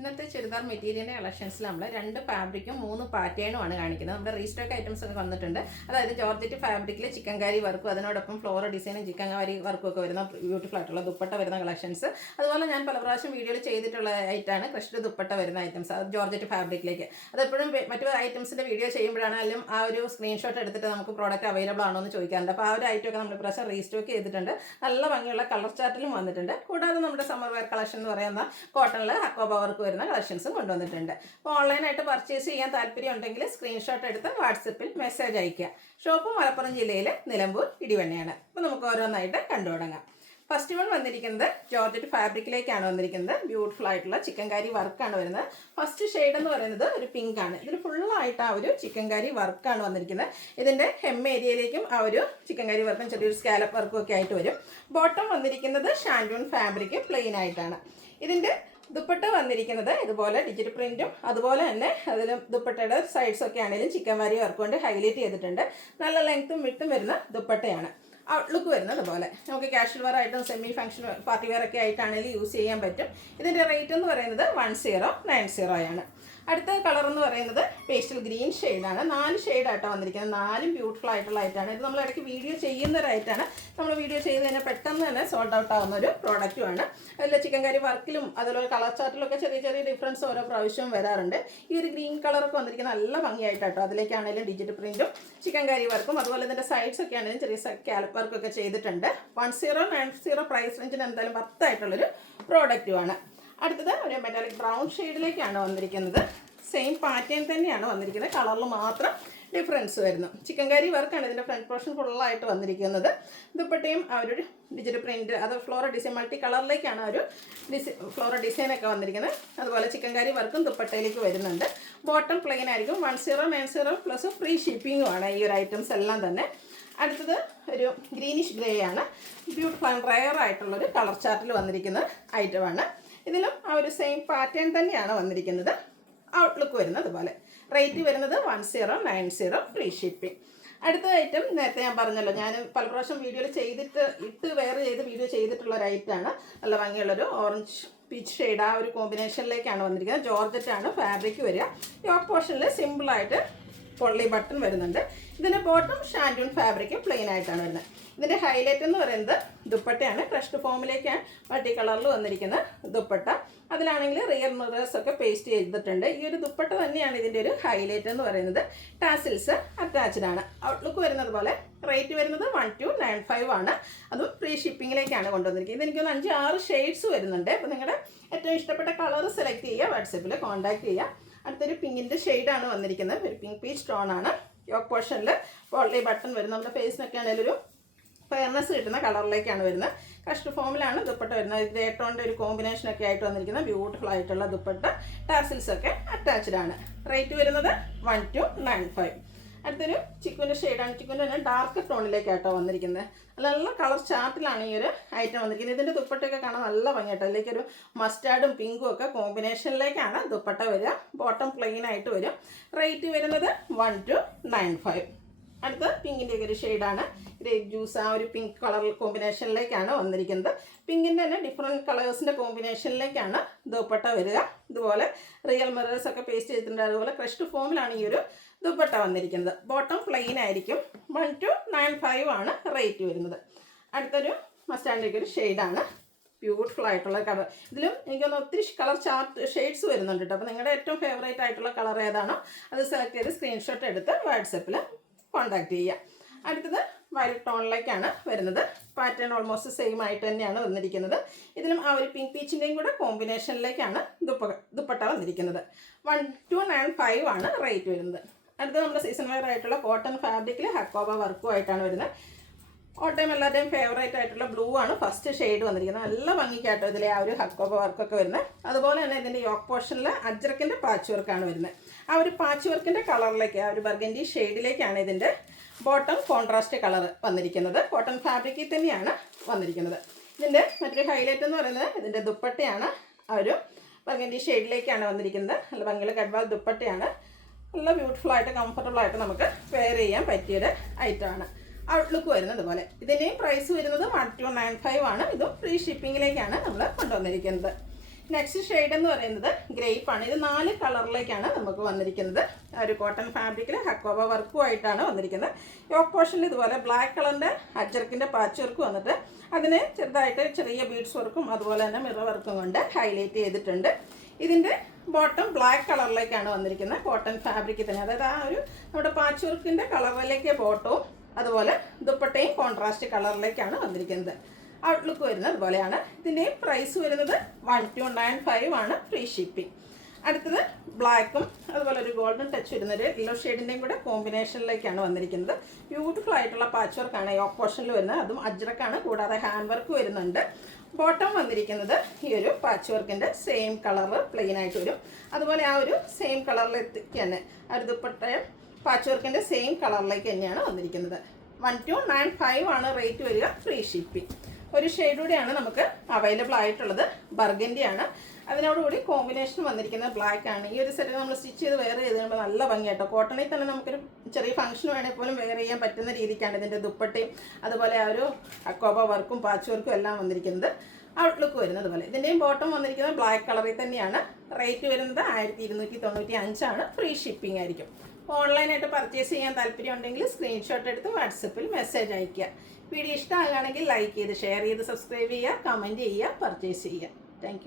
ഇന്നത്തെ ചുരിദാർ മെറ്റീരിയലിൻ്റെ കളക്ഷൻസിൽ നമ്മൾ 2 ഫാബ്രിക്കും 3 പാറ്റേണുമാണ് കാണിക്കുന്നത്. നമ്മുടെ റീസ്റ്റോക്ക് ഐറ്റംസ് ഒക്കെ വന്നിട്ടുണ്ട്. അതായത് ജോർജറ്റ് ഫാബ്രിക്കിൽ ചിക്കൻകാരി വർക്കും അതിനോടൊപ്പം ഫ്ലോറൽ ഡിസൈനും ചിക്കൻകാരി വർക്കും ഒക്കെ വരുന്ന ബ്യൂട്ടിഫുൾ ആയിട്ടുള്ള ദുപ്പട്ട വരുന്ന കളക്ഷൻസ്. അതുപോലെ ഞാൻ പല പ്രാവശ്യം വീഡിയോയിൽ ചെയ്തിട്ടുള്ള ഐറ്റാണ് ക്രഷ്ഡ് ദുപ്പട്ട വരുന്ന ഐറ്റംസ്, അത് ജോർജറ്റ് ഫാബ്രിക്കിലേക്ക്. അതെപ്പോഴും മറ്റു ഐറ്റംസിൻ്റെ വീഡിയോ ചെയ്യുമ്പോഴാണെങ്കിലും ആ ഒരു സ്ക്രീൻഷോട്ട് എടുത്തിട്ട് നമുക്ക് പ്രോഡക്റ്റ് അവൈലബിൾ ആണോ എന്ന് ചോദിക്കാറുണ്ട്. അപ്പോൾ ആ ഒരു ഐറ്റമൊക്കെ നമ്മൾ പ്രാവശ്യം റീസ്റ്റോക്ക് ചെയ്തിട്ടുണ്ട്. നല്ല ഭംഗിയുള്ള കളർ ചാർട്ടിലും വന്നിട്ടുണ്ട്. കൂടാതെ നമ്മുടെ സമ്മർ വെയർ കളക്ഷൻ എന്ന് പറയുന്ന കോട്ടണിൽ ഹക്കോബ വർക്ക് വരുന്ന കളക്ഷൻസും കൊണ്ടുവന്നിട്ടുണ്ട്. അപ്പോൾ ഓൺലൈനായിട്ട് പർച്ചേസ് ചെയ്യാൻ താല്പര്യം ഉണ്ടെങ്കിൽ സ്ക്രീൻഷോട്ട് എടുത്ത് വാട്സപ്പിൽ മെസ്സേജ് അയയ്ക്കുക. ഷോപ്പ് മലപ്പുറം ജില്ലയിൽ നിലമ്പൂർ ഇടിവണ്ണയാണ്. അപ്പോൾ നമുക്ക് ഓരോന്നായിട്ട് കണ്ടു തുടങ്ങാം. ഫസ്റ്റ് വൺ വന്നിരിക്കുന്നത് ജോർജറ്റ് ഫാബ്രിക്കിലേക്കാണ് വന്നിരിക്കുന്നത്. ബ്യൂട്ടിഫുൾ ആയിട്ടുള്ള ചിക്കൻകാരി വർക്കാണ് വരുന്നത്. ഫസ്റ്റ് ഷെയ്ഡ് എന്ന് പറയുന്നത് ഒരു പിങ്ക് ആണ്. ഇതിൽ ഫുള്ളായിട്ട് ആ ഒരു ചിക്കൻകാരി വർക്കാണ് വന്നിരിക്കുന്നത്. ഇതിൻ്റെ ഹെം ഏരിയയിലേക്കും ആ ഒരു ചിക്കൻകാരി വർക്കും ചെറിയൊരു സ്കാലപ്പ് വർക്കും ഒക്കെ ആയിട്ട് വരും. ബോട്ടം വന്നിരിക്കുന്നത് ഷാൻഡൂൺ ഫാബ്രിക് പ്ലെയിൻ ആയിട്ടാണ്. ഇതിൻ്റെ ദുപ്പട്ട വന്നിരിക്കുന്നത് ഇതുപോലെ ഡിജിറ്റൽ പ്രിൻറ്റും അതുപോലെ തന്നെ അതിലും ദുപ്പട്ടയുടെ സൈഡ്സ് ഒക്കെ ആണെങ്കിലും ചിക്കൻകാരി വർക്ക് കൊണ്ട് ഹൈലൈറ്റ് ചെയ്തിട്ടുണ്ട്. നല്ല ലെങ്ത്തും വിട്ടും വരുന്ന ദുപ്പട്ടയാണ്. ഔട്ട്ലുക്ക് വരുന്നത് പോലെ നമുക്ക് കാഷ്വൽ വെയർ ആയിട്ടും സെമി ഫംഗ്ഷൻ പാർട്ടി വെയർ ഒക്കെ ആയിട്ടാണെങ്കിലും യൂസ് ചെയ്യാൻ പറ്റും. ഇതിൻ്റെ റേറ്റ് എന്ന് പറയുന്നത് 1090 ആണ്. അടുത്ത കളർ എന്ന് പറയുന്നത് പേസ്റ്റൽ ഗ്രീൻ ഷെയ്ഡാണ്. 4 ഷെയ്ഡായിട്ടാണ് വന്നിരിക്കുന്നത്. 4 ബ്യൂട്ടിഫുൾ ആയിട്ടുള്ള ഐറ്റാണ്. ഇത് നമ്മൾ ഇടയ്ക്ക് വീഡിയോ ചെയ്യുന്ന ഒരു ഐറ്റാണ്. നമ്മൾ വീഡിയോ ചെയ്ത് കഴിഞ്ഞാൽ പെട്ടെന്ന് തന്നെ സോൾഡ് ഔട്ട് ആവുന്ന ഒരു പ്രോഡക്റ്റുമാണ്. അതിൽ ചിക്കൻകാരി വർക്കിലും അതുപോലെ കളർ ചാർട്ടിലൊക്കെ ചെറിയ ചെറിയ ഡിഫറൻസ് ഓരോ പ്രാവശ്യവും വരാറുണ്ട്. ഈ ഒരു ഗ്രീൻ കളറൊക്കെ വന്നിരിക്കുന്നത് നല്ല ഭംഗിയായിട്ടോ. അതിലേക്കാണെങ്കിലും ഡിജിറ്റൽ പ്രിൻറ്റും ചിക്കൻകാരി വർക്കും അതുപോലെ ഇതിൻ്റെ സൈഡ്സ് ഒക്കെ ആണെങ്കിലും ചെറിയ സ്കാലപ്പ് വർക്കൊക്കെ ചെയ്തിട്ടുണ്ട്. 1090 പ്രൈസ് റേഞ്ചിന് എന്തായാലും വർത്തായിട്ടുള്ളൊരു പ്രോഡക്റ്റുമാണ്. അടുത്തത് ഒരു മെറ്റാലിക് ബ്രൗൺ ഷെയ്ഡിലേക്കാണ് വന്നിരിക്കുന്നത്. സെയിം പാറ്റേൺ തന്നെയാണ് വന്നിരിക്കുന്നത്, കളറിൽ മാത്രം ഡിഫറൻസ് വരുന്നു. ചിക്കൻകാരി വർക്കാണ് ഇതിൻ്റെ ഫ്രണ്ട് പോർഷൻ ഫുള്ളായിട്ട് വന്നിരിക്കുന്നത്. ദുപ്പട്ടയും ആ ഒരു ഡിജിറ്റൽ പ്രിൻറ്റ് അത് ഫ്ലോറൽ ഡിസൈൻ മൾട്ടി കളറിലേക്കാണ് ആ ഒരു ഫ്ലോറൽ ഡിസൈനൊക്കെ വന്നിരിക്കുന്നത്. അതുപോലെ ചിക്കൻകാരി വർക്കും ദുപ്പട്ടയിലേക്ക് വരുന്നുണ്ട്. ബോട്ടം പ്ലെയിൻ ആയിരിക്കും. 1090 പ്ലസ് ഫ്രീ ഷിപ്പിങ്ങുമാണ് ഈ ഒരു ഐറ്റംസ് എല്ലാം തന്നെ. അടുത്തത് ഒരു ഗ്രീനിഷ് ഗ്രേ ആണ്. ബ്യൂട്ടിഫുൾ ആൻഡ് റെയർ ആയിട്ടുള്ളൊരു കളർ ചാർട്ടിൽ വന്നിരിക്കുന്ന ഐറ്റമാണ്. ഇതിലും ആ ഒരു സെയിം പാറ്റേൺ തന്നെയാണ് വന്നിരിക്കുന്നത്. ഔട്ട്ലുക്ക് വരുന്നത് പോലെ. റേറ്റ് വരുന്നത് 1090 ഫ്രീ ഷിപ്പിംഗ്. അടുത്ത ഐറ്റം നേരത്തെ ഞാൻ പറഞ്ഞല്ലോ, ഞാൻ പല പ്രാവശ്യം വീഡിയോയിൽ ഇട്ട് വെയർ ചെയ്ത് വീഡിയോ ചെയ്തിട്ടുള്ള ഒരു ഐറ്റമാണ്. നല്ല ഭംഗിയുള്ളൊരു ഓറഞ്ച് പീച്ച് ഷെയ്ഡ് ആ ഒരു കോമ്പിനേഷനിലേക്കാണ് വന്നിരിക്കുന്നത്. ജോർജറ്റാണ് ഫാബ്രിക് വരിക. യോക്ക് പോർഷനിൽ സിമ്പിളായിട്ട് പൊള്ളി ബട്ടൺ വരുന്നുണ്ട്. ഇതിൻ്റെ ബോട്ടം ഷാൻഡൂൺ ഫാബ്രിക് പ്ലെയിൻ ആയിട്ടാണ് വരുന്നത്. ഇതിൻ്റെ ഹൈലൈറ്റ് എന്ന് പറയുന്നത് ദുപ്പട്ടയാണ്. ക്രഷ്ഡ് ഫോമിലേക്കാണ് മൾട്ടി കളറിൽ വന്നിരിക്കുന്ന ദുപ്പട്ട. അതിലാണെങ്കിൽ റിയർ മിറേഴ്സ് ഒക്കെ പേസ്റ്റ് ചെയ്തിട്ടുണ്ട്. ഈ ഒരു ദുപ്പട്ട തന്നെയാണ് ഇതിൻ്റെ ഒരു ഹൈലൈറ്റ് എന്ന് പറയുന്നത്. ടാസിൽസ് അറ്റാച്ച്ഡ് ആണ്. ഔട്ട്ലുക്ക് വരുന്നത് പോലെ. റേറ്റ് വരുന്നത് 1295 ആണ്. അതും ഫ്രീ ഷിപ്പിങ്ങിലേക്കാണ് കൊണ്ടുവന്നിരിക്കുന്നത്. ഇതെനിക്കൊന്ന് 5-6 ഷെയ്ഡ്സ് വരുന്നുണ്ട്. അപ്പോൾ നിങ്ങളുടെ ഏറ്റവും ഇഷ്ടപ്പെട്ട കളർ സെലക്ട് ചെയ്യുക, വാട്സപ്പിൽ കോൺടാക്ട് ചെയ്യുക. അടുത്തൊരു പിങ്കിൻ്റെ ഷെയ്ഡാണ് വന്നിരിക്കുന്നത്. ഒരു പിങ്ക് പീച്ച് ടോൺ ആണ്. യോക്ക് പോർഷനിൽ പൊള്ളി ബട്ടൺ വരുന്നത്. നമ്മുടെ ഫേസിനൊക്കെ ആണെങ്കിലും ഒരു ഫെയർനെസ് കിട്ടുന്ന കളറിലേക്കാണ് വരുന്നത്. ക്രഷ്ഡ് ഫോമിലാണ് ദുപ്പട്ട വരുന്നത്. ഗ്രേ ടോണിൻ്റെ ഒരു കോമ്പിനേഷനൊക്കെ ആയിട്ട് വന്നിരിക്കുന്ന ബ്യൂട്ടിഫുൾ ആയിട്ടുള്ള ദുപ്പട്ട. ടാസിൽസ് ഒക്കെ അറ്റാച്ച്ഡ് ആണ്. റേറ്റ് വരുന്നത് 1295. അടുത്തൊരു ചിക്കുൻ്റെ ഷെയ്ഡാണ്. ചിക്കുൻ്റെ തന്നെ ഡാർക്ക് ടോണിലേക്കാട്ടോ വന്നിരിക്കുന്നത്. നല്ല കളർ ചാർട്ടിലാണ് ഈ ഒരു ഐറ്റം വന്നിരിക്കുന്നത്. ഇതിൻ്റെ ദുപ്പട്ടയൊക്കെ കാണാൻ നല്ല ഭംഗിയായിട്ട് അതിലേക്കൊരു മസ്റ്റാർഡും പിങ്കും ഒക്കെ കോമ്പിനേഷനിലേക്കാണ് ദുപ്പട്ട വരിക. ബോട്ടം പ്ലെയിൻ ആയിട്ട് വരും. റേറ്റ് വരുന്നത് 1295. അടുത്ത പിങ്കിൻ്റെ ഒക്കെ ഒരു ഷെയ്ഡാണ്. ഗ്രേപ്പ് ജ്യൂസ് ആ ഒരു പിങ്ക് കളർ കോമ്പിനേഷനിലേക്കാണ് വന്നിരിക്കുന്നത്. പിങ്കിൻ്റെ തന്നെ ഡിഫറെൻറ്റ് കളേഴ്സിൻ്റെ കോമ്പിനേഷനിലേക്കാണ് ദുപ്പട്ട വരിക. ഇതുപോലെ റിയൽ മിറേഴ്സ് ഒക്കെ പേസ്റ്റ് ചെയ്തിട്ടുണ്ട്. അതുപോലെ ക്രഷ്ഡ് ഫോമിലാണ് ഈ ഒരു ദുപ്പട്ട വന്നിരിക്കുന്നത്. ബോട്ടം പ്ലെയിൻ ആയിരിക്കും. 1295 ആണ് റേറ്റ് വരുന്നത്. അടുത്തൊരു മസ്റ്റാൻഡിൻ്റെ ഒരു ഷെയ്ഡാണ്. ബ്യൂട്ടിഫുൾ ആയിട്ടുള്ള കളർ. ഇതിലും എനിക്കൊന്ന് ഒത്തിരി കളർ ചാർട്ട് ഷെയ്ഡ്സ് വരുന്നുണ്ട് കേട്ടോ. അപ്പോൾ നിങ്ങളുടെ ഏറ്റവും ഫേവറേറ്റ് ആയിട്ടുള്ള കളർ ഏതാണോ അത് സെലക്ട് ചെയ്ത് സ്ക്രീൻഷോട്ട് എടുത്ത് വാട്സപ്പിൽ കോൺടാക്ട് ചെയ്യുക. അടുത്തത് വയലറ്റ് ടോണിലേക്കാണ് വരുന്നത്. പാറ്റേൺ ഓൾമോസ്റ്റ് സെയിം ആയിട്ട് തന്നെയാണ് വന്നിരിക്കുന്നത്. ഇതിലും ആ ഒരു പിങ്ക് പീച്ചിൻ്റെയും കൂടെ കോമ്പിനേഷനിലേക്കാണ് ദുപ്പട്ട വന്നിരിക്കുന്നത്. 1295 ആണ് റേറ്റ് വരുന്നത്. അടുത്ത നമ്മുടെ സീസൺ വെയർ ആയിട്ടുള്ള കോട്ടൺ ഫാബ്രിക്കിൽ ഹക്കോബ വർക്കും ആയിട്ടാണ് വരുന്നത്. ഓട്ടം എല്ലാവരുടെയും ഫേവറേറ്റ് ആയിട്ടുള്ള ബ്ലൂ ആണ് ഫസ്റ്റ് ഷെയ്ഡ് വന്നിരിക്കുന്നത്. നല്ല ഭംഗിക്കാട്ടോ ഇതിലെ ആ ഒരു ഹക്കോബ വർക്കൊക്കെ വരുന്നത്. അതുപോലെ തന്നെ ഇതിൻ്റെ യോക്ക് പോർഷനിൽ അജ്രക്കിൻ്റെ പാച്ച് വർക്കാണ് വരുന്നത്. ആ ഒരു പാച്ച് വർക്കിൻ്റെ കളറിലേക്ക് ആ ഒരു ബർഗൻഡി ഷെയ്ഡിലേക്കാണ് ഇതിൻ്റെ ബോട്ടം കോൺട്രാസ്റ്റ് കളർ വന്നിരിക്കുന്നത്. കോട്ടൺ ഫാബ്രിക്കിൽ തന്നെയാണ് വന്നിരിക്കുന്നത്. ഇതിൻ്റെ മറ്റൊരു ഹൈലൈറ്റ് എന്ന് പറയുന്നത് ഇതിൻ്റെ ദുപ്പട്ടയാണ്. ആ ഒരു ബർഗൻഡി ഷെയ്ഡിലേക്കാണ് വന്നിരിക്കുന്നത്. നല്ല ഭംഗിയുള്ള ഗഡ്വാൾ ദുപ്പട്ടയാണ്. നല്ല ബ്യൂട്ടിഫുൾ ആയിട്ട് കംഫർട്ടബിൾ ആയിട്ട് നമുക്ക് വെയർ ചെയ്യാൻ പറ്റിയൊരു ഐറ്റമാണ്. ഔട്ട്ലുക്ക് വരുന്നത് പോലെ. ഇതിൻ്റെയും പ്രൈസ് വരുന്നത് 1295 ആണ്. ഇതും ഫ്രീ ഷിപ്പിങ്ങിലേക്കാണ് നമ്മൾ കൊണ്ടുവന്നിരിക്കുന്നത്. നെക്സ്റ്റ് ഷെയ്ഡ് എന്ന് പറയുന്നത് ഗ്രേപ്പാണ്. ഇത് 4 കളറിലേക്കാണ് നമുക്ക് വന്നിരിക്കുന്നത്. ഒരു കോട്ടൺ ഫാബ്രിക്കിൽ ഹക്കോബ വർക്കുമായിട്ടാണ് വന്നിരിക്കുന്നത്. യോക്ക് പോർഷനിൽ ഇതുപോലെ ബ്ലാക്ക് കളറിൻ്റെ അജ്രക്കിൻ്റെ പാച്ച് വർക്ക് വന്നിട്ട് അതിന് ചെറുതായിട്ട് ചെറിയ ബീഡ്സ് വർക്കും അതുപോലെ തന്നെ മിറർ വർക്കും കൊണ്ട് ഹൈലൈറ്റ് ചെയ്തിട്ടുണ്ട്. ഇതിൻ്റെ ബോട്ടം ബ്ലാക്ക് കളറിലേക്കാണ് വന്നിരിക്കുന്നത്. കോട്ടൺ ഫാബ്രിക്കിൽ തന്നെ, അതായത് ആ ഒരു നമ്മുടെ പാച്ച് വർക്കിൻ്റെ കളറിലേക്ക് ബോട്ടവും അതുപോലെ ദുപ്പട്ടയും കോൺട്രാസ്റ്റ് കളറിലേക്കാണ് വന്നിരിക്കുന്നത്. ഔട്ട്ലുക്ക് വരുന്നത് അതുപോലെയാണ്. ഇതിൻ്റെ പ്രൈസ് വരുന്നത് 1295 ആണ്, ഫ്രീ ഷിപ്പിംഗ്. അടുത്തത് ബ്ലാക്കും അതുപോലെ ഒരു ഗോൾഡൻ ടച്ച് വരുന്നൊരു യെല്ലോ ഷെയ്ഡിൻ്റെയും കൂടെ കോമ്പിനേഷനിലേക്കാണ് വന്നിരിക്കുന്നത്. ബ്യൂട്ടിഫുൾ ആയിട്ടുള്ള പാച്ച് വർക്കാണ് യോക്ക് പോർഷനിൽ വരുന്നത്. അതും അജ്രക്കാണ്, കൂടാതെ ഹാൻഡ് വർക്ക് വരുന്നുണ്ട്. ബോട്ടം വന്നിരിക്കുന്നത് ഈ ഒരു പാച്ച് വർക്കിൻ്റെ സെയിം കളറ് പ്ലെയിൻ ആയിട്ട് വരും. അതുപോലെ ആ ഒരു സെയിം കളറിലേക്ക് തന്നെ ആ ഒരു ദുപ്പട്ടയും പാച്ച് വർക്കിൻ്റെ സെയിം കളറിലേക്ക് തന്നെയാണ് വന്നിരിക്കുന്നത്. 1295 ആണ് റേറ്റ് വരിക, ഫ്രീ ഷിപ്പിംഗ്. ഒരു ഷെയ്ഡ് കൂടിയാണ് നമുക്ക് അവൈലബിൾ ആയിട്ടുള്ളത്, ബർഗൻഡിയാണ്. അതിനോടുകൂടി കോമ്പിനേഷൻ വന്നിരിക്കുന്നത് ബ്ലാക്ക് ആണ്. ഈ ഒരു സെറ്റ് നമ്മൾ സ്റ്റിച്ച് ചെയ്ത് വെയർ ചെയ്ത് കഴിയുമ്പോൾ നല്ല ഭംഗിയായിട്ടോ. കോട്ടണിൽ തന്നെ നമുക്കൊരു ചെറിയ ഫംഗ്ഷൻ വേണമെങ്കിൽ പോലും വെയർ ചെയ്യാൻ പറ്റുന്ന രീതിക്കാണ് ഇതിൻ്റെ ദുപ്പട്ടയും അതുപോലെ ആ ഒരു അക്കോബ വർക്കും പാച്ച് വർക്കും എല്ലാം വന്നിരിക്കുന്നത്. ഔട്ട്ലുക്ക് വരുന്നത് പോലെ. ഇതിൻ്റെയും ബോട്ടം വന്നിരിക്കുന്നത് ബ്ലാക്ക് കളറിൽ തന്നെയാണ്. റേറ്റ് വരുന്നത് 1295 ആണ്, ഫ്രീ ഷിപ്പിംഗ് ആയിരിക്കും. ഓൺലൈനായിട്ട് പർച്ചേസ് ചെയ്യാൻ താല്പര്യം ഉണ്ടെങ്കിൽ സ്ക്രീൻഷോട്ട് എടുത്ത് വാട്സപ്പിൽ മെസ്സേജ് അയയ്ക്കുക. വീഡിയോ ഇഷ്ടമാകുകയാണെങ്കിൽ ലൈക്ക് ചെയ്ത് ഷെയർ ചെയ്ത് സബ്സ്ക്രൈബ് ചെയ്യുക, കമൻറ്റ് ചെയ്യുക, പർച്ചേസ് ചെയ്യുക. താങ്ക്